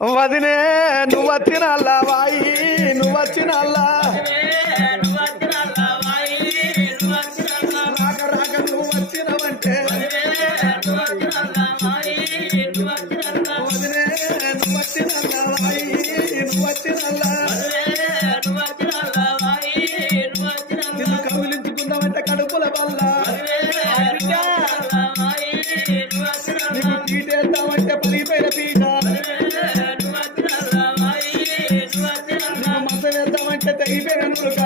వదినే నువ్వు వచ్చిన వాయి నువ్వు వచ్చిన రాక రాక నువ్వు వచ్చినవంటే వదినే నువ్వు వచ్చిన వాయి నువ్వు వచ్చిన నిన్ను కౌలించుకుందామంటే కడుపుల వల్ల నిన్ను పీటేద్దామంటే పలిపోయిన పీట నిన్ను మసవేద్దామంటే తెగిపోయిన నులుక